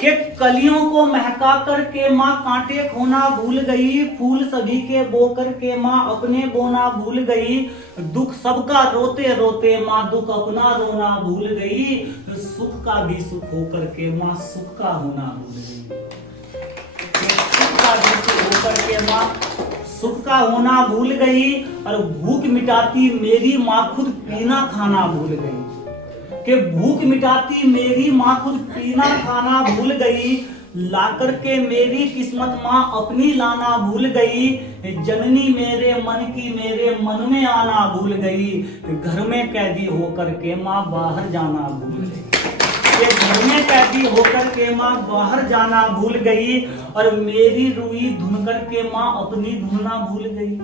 कि कलियों को महका करके माँ कांटे खोना भूल गई, फूल सभी के बो करके माँ अपने बोना भूल गई, दुख सबका रोते रोते माँ दुख अपना रोना भूल गई, सुख का भी सुख हो करके माँ सुख का होना भूल गई। सुख का भी सुख हो करके माँ सुख का होना भूल गई, और भूख मिटाती मेरी माँ खुद पीना खाना भूल गई। कि भूख मिटाती मेरी माँ खुद पीना खाना भूल गई, ला करके मेरी किस्मत माँ अपनी लाना भूल गई, जननी मेरे मन की मेरे मन में आना भूल गई, घर में कैदी होकर के माँ बाहर जाना भूल गई। घर में कैदी होकर के माँ बाहर जाना भूल गई, और मेरी रूई धुन करके माँ अपनी धुनना भूल गई।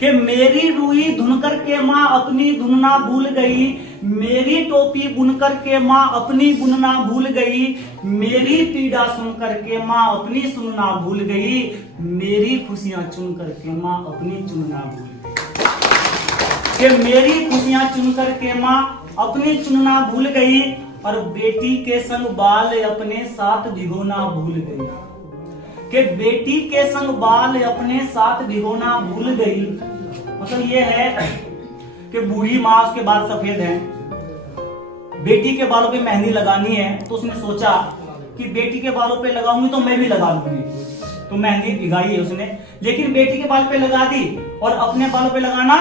कि मेरी रूई धुनकर के माँ अपनी धुनना भूल गई, मेरी टोपी बुनकर के माँ अपनी बुनना भूल गई, मेरी पीड़ा सुन करके माँ अपनी सुनना भूल गई, मेरी खुशियां चुन करके माँ अपनी चुनना भूल गई। कि मेरी खुशियां चुन करके माँ अपनी चुनना भूल गई, और बेटी के संग बाल अपने साथ भिगोना भूल गई। कि बेटी के संग बाल अपने साथ भिगोना भूल गई, मतलब ये है कि बूढ़ी माँ, उसके बाल सफेद हैं, बेटी के बालों पे मेहंदी लगानी है, तो उसने सोचा कि बेटी के बालों पे लगाऊंगी तो मैं भी लगा लूंगी, तो मेहंदी भिगाई है उसने, लेकिन बेटी के बाल पे लगा दी और अपने बालों पे लगाना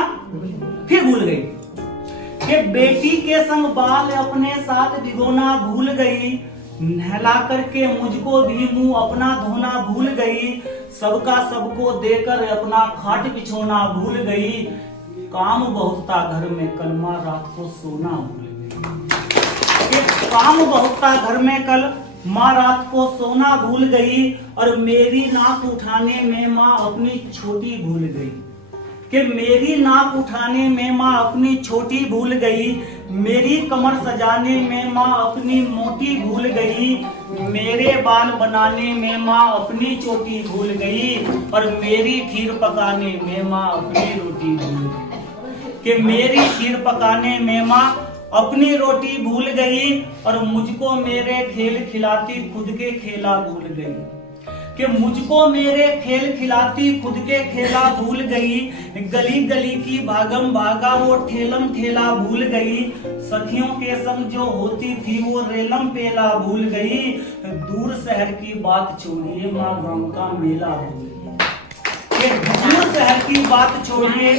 फिर भूल गई। कि बेटी के संग बाल अपने साथ भिगोना भूल गई, नहला करके मुझको भी मुंह अपना धोना भूल गई, सबका सबको देकर अपना खाट बिछोना भूल गई, काम बहुत था घर में कल माँ रात को सोना भूल गई। काम बहुत था घर में कल माँ रात को सोना भूल गई, और मेरी नाक उठाने में माँ अपनी छोटी भूल गई। कि मेरी नाक उठाने में माँ अपनी छोटी भूल गई, मेरी कमर सजाने में माँ अपनी मोटी भूल गई, मेरे बाल बनाने में माँ अपनी चोटी भूल गई, और मेरी खीर पकाने में माँ अपनी रोटी भूल गई। कि मेरी खीर पकाने में माँ अपनी रोटी भूल गई, और मुझको मेरे खेल खिलाती खुद के खेला भूल गई। कि मुझको मेरे खेल खिलाती खुद के खेला भूल गई, गली गली की भागम भागा वो ठेलम ठेला भूल गई, सखियों के संग जो होती थी वो रेलम पेला भूल गई, दूर शहर की बात छोड़िए माँ गांव का मेला भूल गई। दूर शहर की बात छोड़िए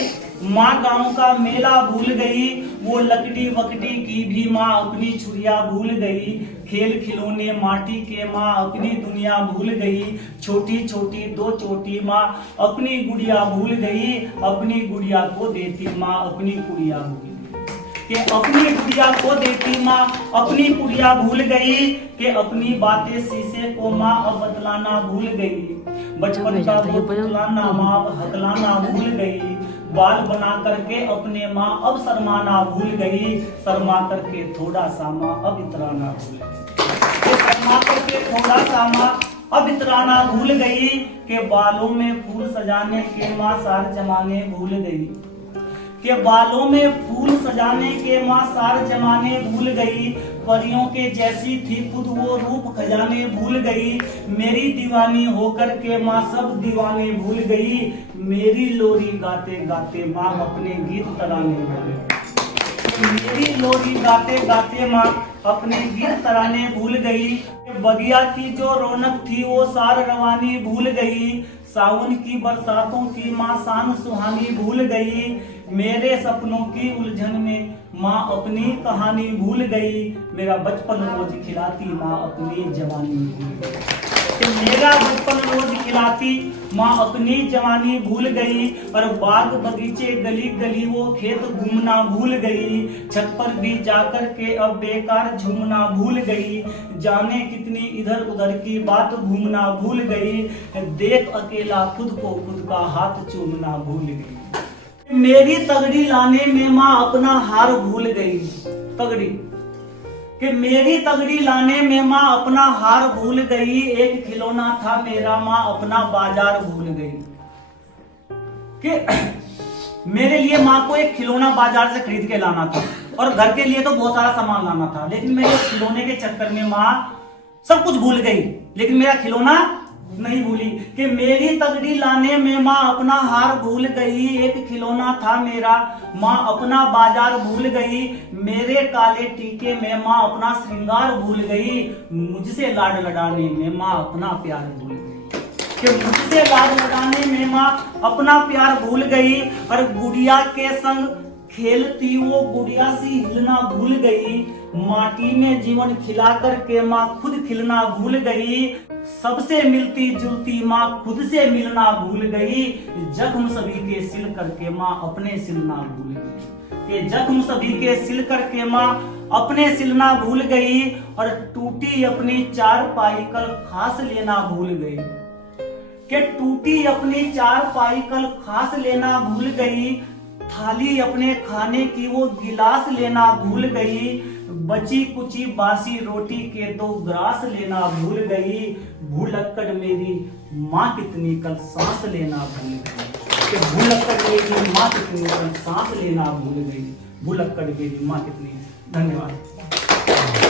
माँ गांव का मेला भूल गई, वो लकड़ी वकड़ी की भी माँ अपनी छुरिया भूल गई, खेल खिलौने माटी के माँ अपनी दुनिया भूल गई, छोटी छोटी दो चोटी माँ अपनी गुड़िया भूल गई, अपनी गुड़िया को देती माँ अपनी कुड़िया भूल गई। कि अपनी गुड़िया को देती माँ अपनी कुड़िया भूल गई, कि अपनी बातें शीशे को माँ अब बतलाना भूल गई, बचपन का वो बतलाना माँ अब हकलाना भूल गई, बाल बना करके अपने माँ अब शर्माना भूल गई, शर्मा करके थोड़ा सा माँ अब इतराना भूल गई। शर्मा करके थोड़ा सा माँ अब इतराना भूल गई, के बालों में फूल सजाने के माँ सार जमाने भूल गई। के बालों में फूल सजाने के माँ सार जमाने भूल गई, परियों के जैसी थी खुद वो रूप खजाने भूल गई, मेरी दीवानी होकर के माँ सब दीवाने भूल गई, मेरी लोरी गाते गाते माँ अपने गीत तराने भूल गई। मेरी लोरी गाते गाते माँ अपने गीत तराने भूल गई, बगिया की जो रौनक थी वो सार रवानी भूल गई, सावन की बरसातों की माँ शान सुहानी भूल गई, मेरे सपनों की उलझन में माँ अपनी कहानी भूल गई, मेरा बचपन रोज खिलाती माँ अपनी जवानी भूल गई। मेरा बचपन रोज खिलाती माँ अपनी जवानी भूल गई, और बाग बगीचे गली गली वो खेत घूमना भूल गई, छत पर भी जाकर के अब बेकार झूमना भूल गई, जाने कितनी इधर उधर की बात घूमना भूल गई, देख अकेला खुद को खुद का हाथ चूमना भूल गई। मेरी तगड़ी लाने में माँ अपना हार भूल गई, तगड़ी कि मेरी तगड़ी लाने में माँ अपना हार भूल गई, एक खिलौना था मेरा माँ अपना बाजार भूल गई। कि मेरे लिए माँ को एक खिलौना बाजार से खरीद के लाना था, और घर के लिए तो बहुत सारा सामान लाना था, लेकिन मेरे खिलौने के चक्कर में माँ सब कुछ भूल गई, लेकिन मेरा खिलौना नहीं भूली। कि मेरी तगड़ी लाने में माँ अपना हार भूल गई, एक खिलौना था मेरा माँ अपना बाजार भूल गई। मेरे काले टीके में माँ अपना श्रृंगार भूल गई, मुझसे लाड लड़ाने में माँ अपना प्यार भूल गई। कि मुझसे लाड लड़ाने में माँ अपना प्यार भूल गई। और गुड़िया के संग खेलती वो गुड़िया सी हिलना भूल गई। माटी में जीवन खिला करके माँ खुद खिलना भूल गई। सबसे मिलती जुलती माँ खुद से मिलना भूल गई। जख्म सभी के सिल करके माँ अपने सिलना भूल गई। कि जख्म सभी के सिल करके माँ अपने सिलना भूल गई। और टूटी अपनी चारपाई कल खास लेना भूल गई। कि टूटी अपनी चारपाई कल खास लेना भूल गई। थाली अपने खाने की वो गिलास लेना भूल गई। बची कुची बासी रोटी के 2 ग्रास लेना भूल गई। भूलक्कड़ मेरी माँ कितनी कल सांस लेना भूल गई। कि भूलक्कड़ मेरी माँ कितनी कल सांस लेना भूल गई। भूलक्कड़ मेरी माँ कितनी। धन्यवाद।